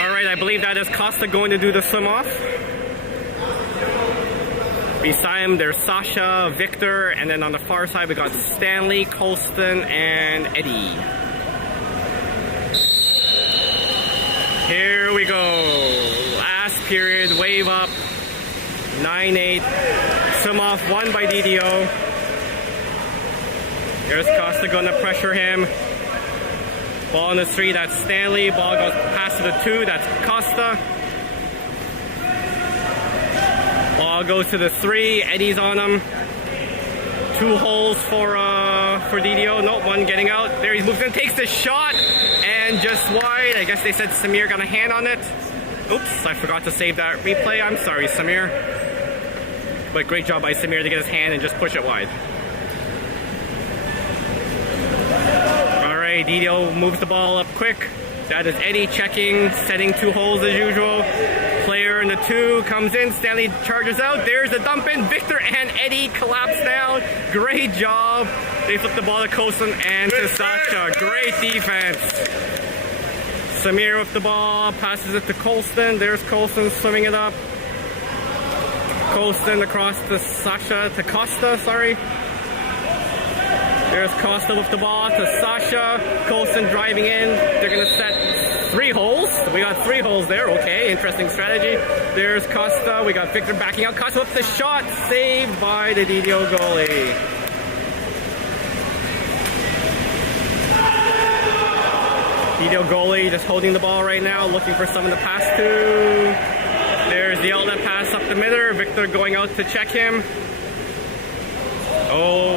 All right, I believe that is Costa going to do the swim off. Beside him, there's Sasha, Victor, and then on the far side, we got Stanley, Colston, and Eddie. Here we go. Last period, Wave up, 9-8. Swim off, won by DDO. Here's Costa going to pressure him. Ball on the 3, that's Stanley. Ball goes past to the 2, that's Costa. Ball goes to the 3, Eddie's on him. 2 holes for DDO. Nope, 1 getting out. There he moves in, takes the shot, and just wide. I guess they said Samir got a hand on it. Oops, I forgot to save that replay. I'm sorry, Samir. But great job by Samir to get his hand and just push it wide. Alright, DDO moves the ball up quick. That is Eddie checking, setting 2 holes as usual. Player in the 2 comes in, Stanley charges out, there's a dump in, Victor and Eddie collapse down. Great job. They flip the ball to Colston and to Sasha. Great defense. Samir with the ball, passes it to Colston. There's Colston swimming it up. Colston across to Sasha, to Costa, sorry. There's Costa with the ball to Sasha. Colston driving in. They're going to set 3 holes. We got 3 holes there. Okay, interesting strategy. There's Costa. We got Victor backing out. Costa with the shot. Saved by the DDO goalie. DDO goalie just holding the ball right now. Looking for someone to pass to. There's the outlet pass up the middle. Victor going out to check him. Oh,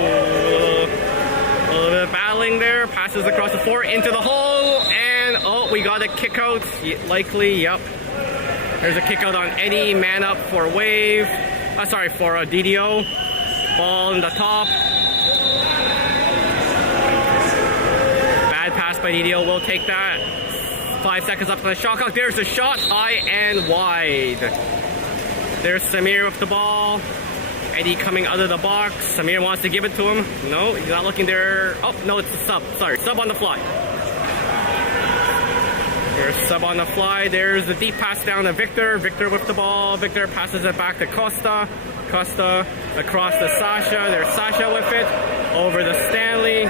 a little bit of battling there. Passes across the 4 into the hole, and oh, we got a kick out. Likely, yep. There's a kick out on Eddie. Man up for Wave. For DDO. Ball in the top. but DDO will take that. 5 seconds up to the shot clock. There's the shot, high and wide. There's Samir with the ball. Eddie coming out of the box. Samir wants to give it to him. No, he's not looking there. Oh, no, it's the sub. Sorry, sub on the fly. There's sub on the fly. There's the deep pass down to Victor. Victor with the ball. Victor passes it back to Costa. Costa across to Sasha. There's Sasha with it. Over to Stanley.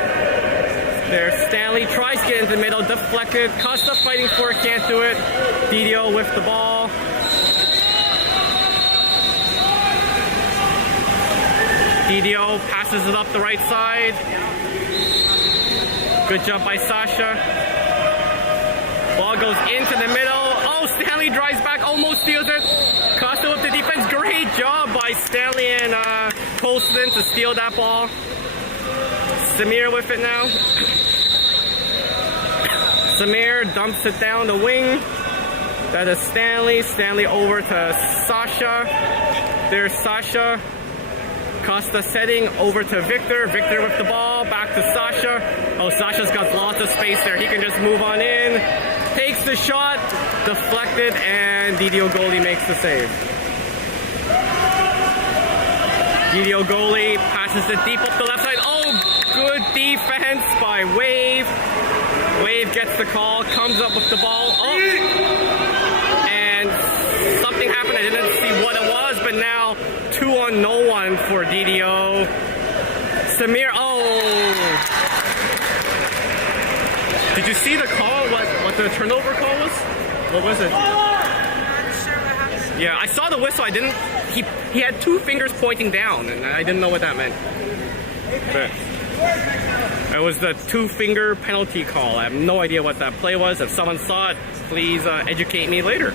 There's Stanley. Tries to get into the middle. Deflected. Costa fighting for it. Can't do it. DDO with the ball. DDO passes it up the right side. Good job by Sasha. Ball goes into the middle. Oh, Stanley drives back, almost steals it. Costa with the defense. Great job by Stanley and Colston to steal that ball. Samir with it now. Samir dumps it down the wing. That is Stanley. Stanley over to Sasha. There's Sasha. Costa setting over to Victor. Victor with the ball. Back to Sasha. Oh, Sasha's got lots of space there. He can just move on in. Takes the shot. Deflected. And DDO goalie makes the save. DDO goalie passes it deep up the left side. Oh, good defense by Wave. Wave gets the call. Comes up with the ball. Oh. And something happened. I didn't see what it was, but now 2-on-1 for DDO. Samir, oh! Did you see the call? What the turnover call was? What was it? I'm not sure what happened. Yeah, I saw the whistle. I didn't. He had 2 fingers pointing down, and I didn't know what that meant. But it was the 2-finger penalty call. I have no idea what that play was. If someone saw it, please educate me later.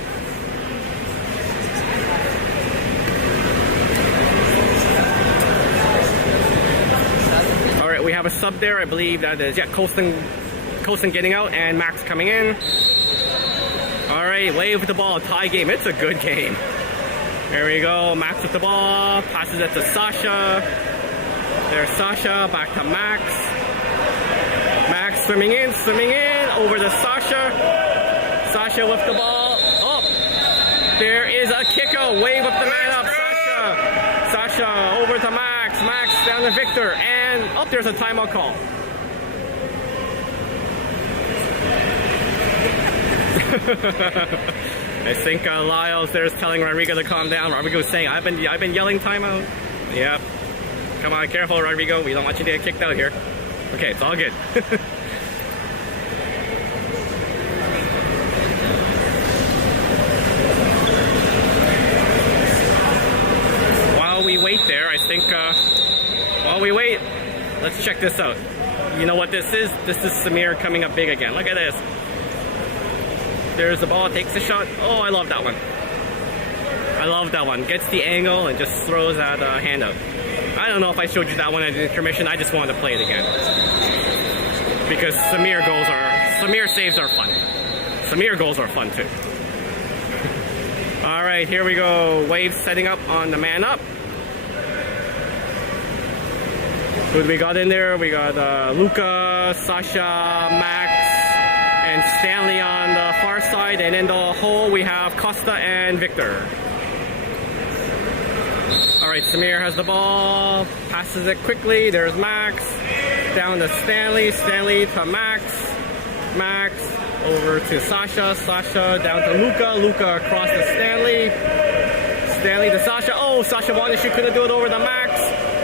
We have a sub there, I believe that is, yeah, Colston getting out and Max coming in. All right, Wave with the ball, tie game. It's a good game. There we go, Max with the ball, passes it to Sasha. There's Sasha, back to Max. Max swimming in, over to Sasha. Sasha with the ball. Oh, there is a kick out. Wave up the man up, Sasha over to Max. Max down to Victor, and oh, there's a timeout call. I think Lyles there's telling Rodrigo to calm down. Rodrigo's saying, I've been yelling timeout. Yep. Come on, careful, Rodrigo. We don't want you to get kicked out here. Okay, it's all good. While we wait there, I think, while we wait, let's check this out. You know what this is? This is Samir coming up big again. Look at this. There's the ball, takes the shot. Oh, I love that one. I love that one. Gets the angle and just throws that hand out. I don't know if I showed you that one at the intermission. I just wanted to play it again. Because Samir saves are fun. Samir goals are fun too. All right, here we go. Wave setting up on the man up. Who do we got in there? We got Luca, Sasha, Max, and Stanley on the far side. And in the hole, we have Costa and Victor. All right, Samir has the ball, passes it quickly. There's Max, down to Stanley, Stanley to Max, Max over to Sasha, Sasha down to Luca, Luca across to Stanley, Stanley to Sasha. Oh, Sasha wanted, she couldn't do it over to Max.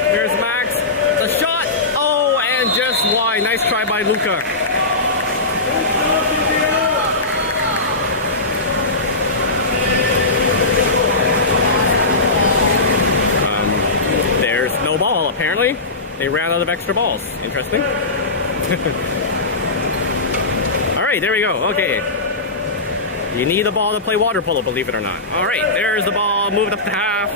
There's Max, the shot. Oh, and just wide. Nice try by Luca. There's no ball, apparently. They ran out of extra balls. Interesting. All right, there we go. Okay. You need a ball to play water polo, believe it or not. All right, there's the ball. Moved up to half.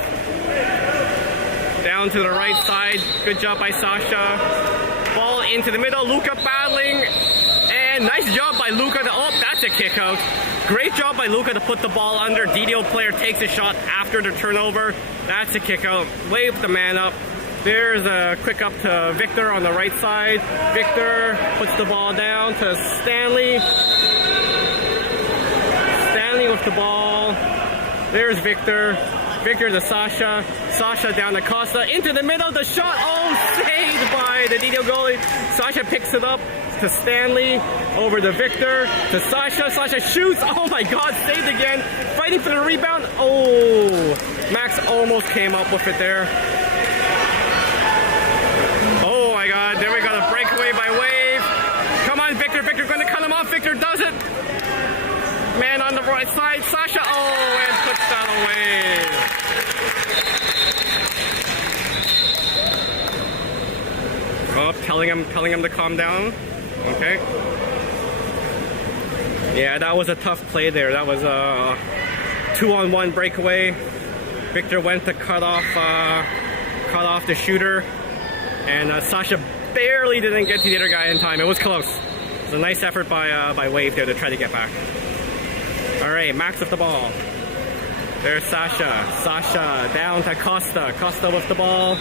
Down to the right side. Good job by Sasha. Ball into the middle. Luca battling. And nice job by Luca. Oh, that's a kick out. Great job by Luca to put the ball under. DDO player takes a shot after the turnover. That's a kick out. Wave the man up. There's a quick up to Victor on the right side. Victor puts the ball down to Stanley. Stanley with the ball. There's Victor. Victor to Sasha. Sasha down to Costa. Into the middle. The shot. Oh, saved by the DDO goalie. Sasha picks it up to Stanley. Over to Victor. To Sasha. Sasha shoots. Oh my God. Saved again. Fighting for the rebound. Oh. Max almost came up with it there. Oh my God. There we go. The breakaway by Wave. Come on, Victor. Victor going to cut him off. Victor does it. Man on the right side. Sasha. Oh, and puts that away. Oh, telling him to calm down. Okay. Yeah, that was a tough play there. That was a 2-on-1 breakaway. Victor went to cut off the shooter, and Sasha barely didn't get to the other guy in time. It was close. It was a nice effort by Wave there to try to get back. All right, Max with the ball. There's Sasha. Sasha down to Costa. Costa with the ball.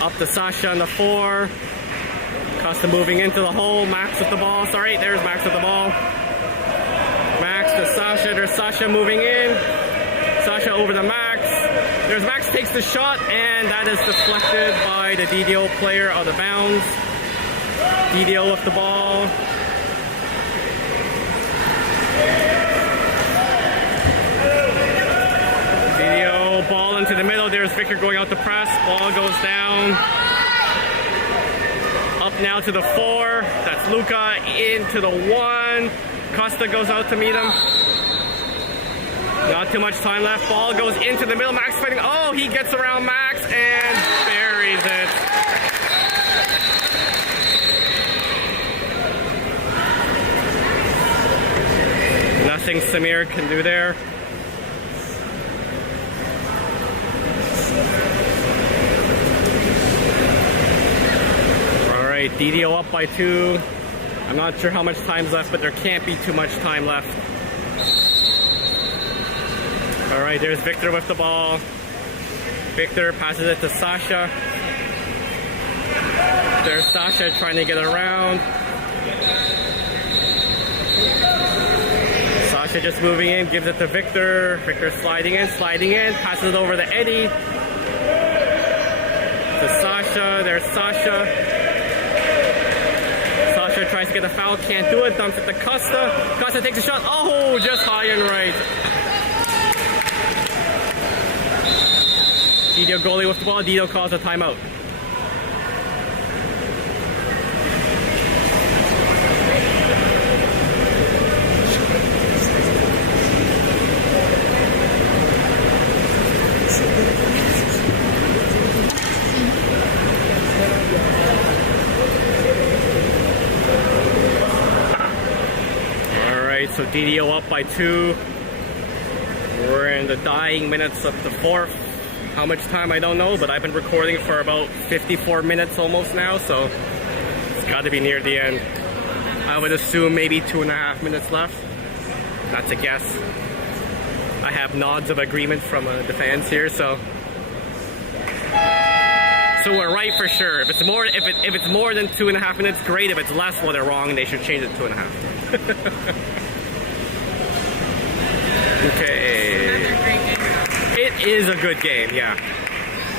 Up to Sasha on the 4. Costa moving into the hole. Max with the ball. Sorry, there's Max with the ball. Max to Sasha. There's Sasha moving in. Sasha over to Max. There's Max takes the shot, and that is deflected by the DDO player out of bounds. DDO with the ball. DDO ball into the middle. There's Victor going out to press. Ball goes down. Up now to the 4. That's Luca into the 1. Costa goes out to meet him. Not too much time left. Ball goes into the middle. Max fighting. Oh, he gets around Max and buries it. Nothing Samir can do there. All right, DDO up by 2. I'm not sure how much time's left, but there can't be too much time left. All right, there's Victor with the ball. Victor passes it to Sasha. There's Sasha trying to get around. Sasha just moving in, gives it to Victor. Victor sliding in, passes it over to Eddie. To Sasha, there's Sasha. Sasha tries to get a foul, can't do it, dumps it to Costa. Costa takes a shot, oh, just high and right. DDO goalie with the ball, DDO calls a timeout. Alright, so DDO up by 2. We're in the dying minutes of the 4th. How much time, I don't know, but I've been recording for about 54 minutes almost now, so it's got to be near the end. I would assume maybe 2.5 minutes left. That's a guess. I have nods of agreement from the fans here, so we're right for sure. If it's more, if it's more than 2.5 minutes, great. If it's less, well, they're wrong, and they should change it to 2.5. Okay. It is a good game, yeah.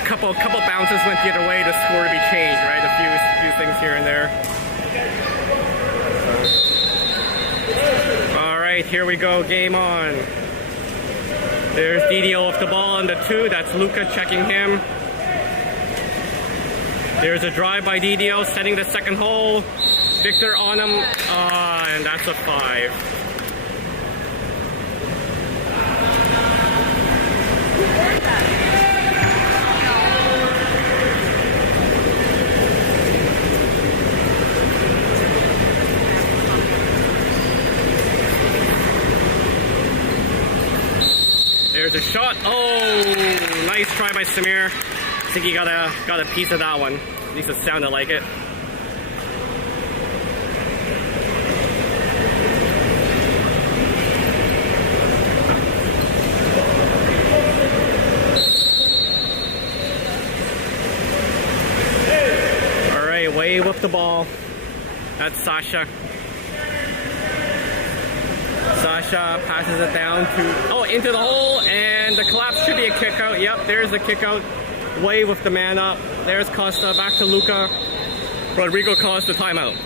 Couple bounces went the other way, the score to be changed, right? A few things here and there. All right, here we go. Game on. There's DDO off the ball on the 2. That's Luca checking him. There's a drive by DDO, setting the second hole. Victor on him, and that's a 5. There's a shot. Oh, nice try by Samir. I think he got a piece of that one. At least it sounded like it. Wave with the ball. That's Sasha. Sasha passes it down to, into the hole, and the collapse should be a kick out. Yep, there's the kick out. Wave with the man up. There's Costa, back to Luca. Rodrigo calls the timeout.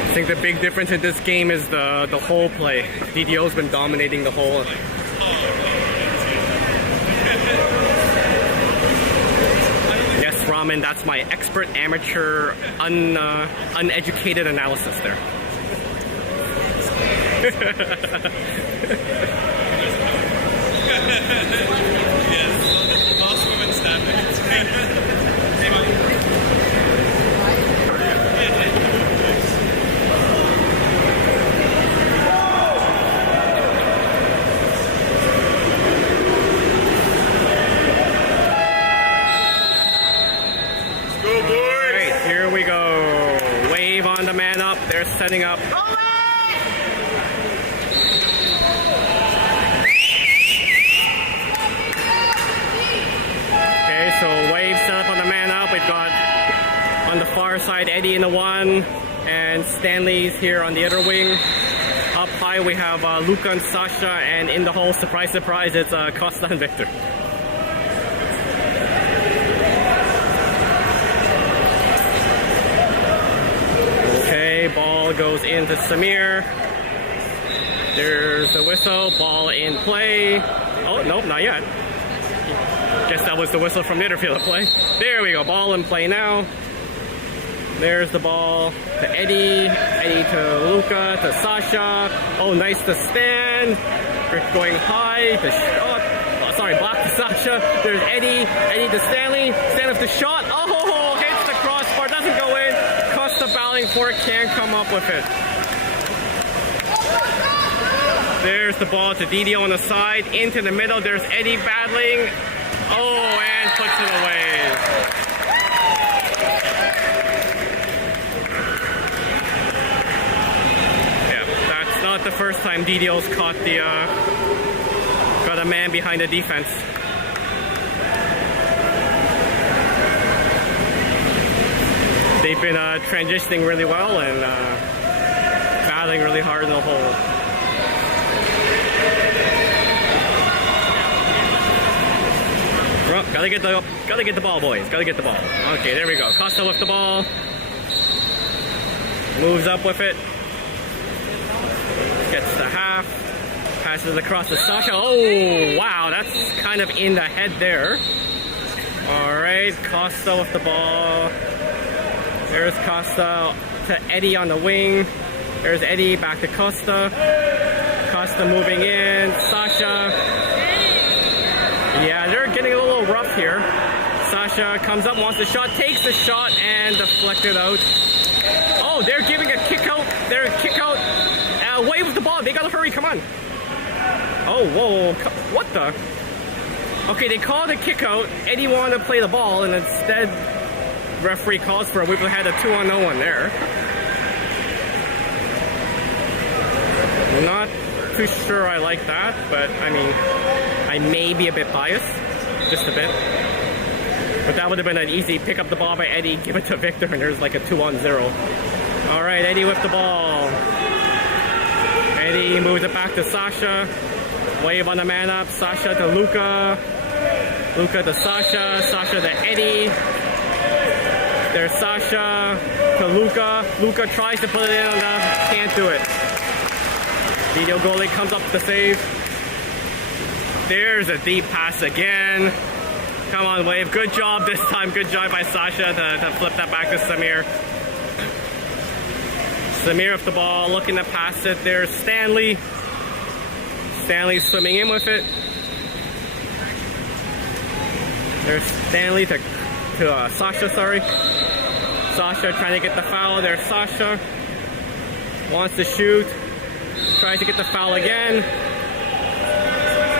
I think the big difference in this game is the hole play. DDO's been dominating the hole. Yes, Ramen, that's my expert amateur uneducated analysis there. Yes, last woman standing. Alright, here we go. Wave on the man up. They're setting up. Okay, so Wave set up on the man up. We've got on the far side Eddie in the one, and Stanley's here on the other wing. Up high we have Luca and Sasha, and in the hole, surprise, surprise, it's Costa and Victor. Ball goes into Samir. There's the whistle. Ball in play. Oh, nope, not yet. Guess that was the whistle from the other field of play. There we go. Ball in play now. There's the ball to Eddie. Eddie to Luca, to Sasha. Oh, nice to Stan. Rick going high. To shot. Oh, sorry, block to Sasha. There's Eddie. Eddie to Stanley. Stanley with the shot. Oh, hits the crossbar. Doesn't go in. Costa battling for it. Can't come up with it. There's the ball to DDO on the side. Into the middle. There's Eddie battling. Oh, and puts it away. Not the first time DDO's caught got a man behind the defense. They've been transitioning really well and battling really hard in the hole. Well, gotta get the ball, boys. Gotta get the ball. Okay, there we go. Costa with the ball. Moves up with it. Gets the half, passes across to Sasha. Oh, wow, that's kind of in the head there. All right, Costa with the ball. There's Costa to Eddie on the wing. There's Eddie back to Costa. Costa moving in. Sasha. Yeah, they're getting a little rough here. Sasha comes up, wants the shot, takes the shot, and deflected out. Oh, they're giving a kick out. They're a kick out. Wave with the ball. They gotta hurry. Come on. Oh, whoa. What the? Okay, they called a kick out. Eddie wanted to play the ball, and instead, referee calls for it. We've had a 2-on-0 there. Not too sure I like that, but I mean, I may be a bit biased. Just a bit. But that would have been an easy pick up the ball by Eddie, give it to Victor, and there's like a 2-on-0. All right, Eddie with the ball. Eddie moves it back to Sasha. Wave on the man up. Sasha to Luca. Luca to Sasha. Sasha to Eddie. There's Sasha to Luca. Luca tries to put it in on the... Can't do it. DDO goalie comes up to save. There's a deep pass again. Come on, Wave. Good job this time. Good job by Sasha to flip that back to Samir. Samir with the ball, looking to pass it. There's Stanley. Stanley swimming in with it. There's Stanley to Sasha, sorry. Sasha trying to get the foul. There's Sasha. Wants to shoot. Tries to get the foul again.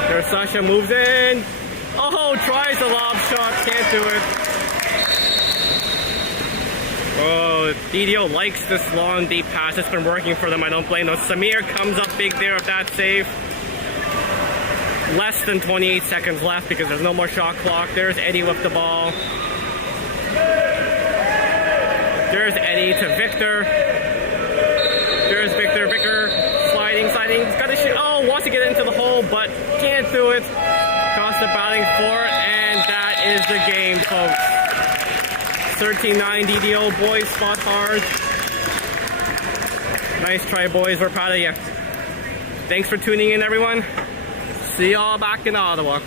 There's Sasha, moves in. Oh, tries the lob shot. Can't do it. Oh, DDO likes this long, deep pass. It's been working for them. I don't blame them. Samir comes up big there with that save. Less than 28 seconds left because there's no more shot clock. There's Eddie with the ball. There's Eddie to Victor. There's Victor. Victor sliding. He's got to shoot. Oh, wants to get into the hole, but can't do it. Costa batting for it, and that is the game, folks. 13-9 DDO, boys, fought hard. Nice try, boys. We're proud of you. Thanks for tuning in, everyone. See y'all back in Ottawa.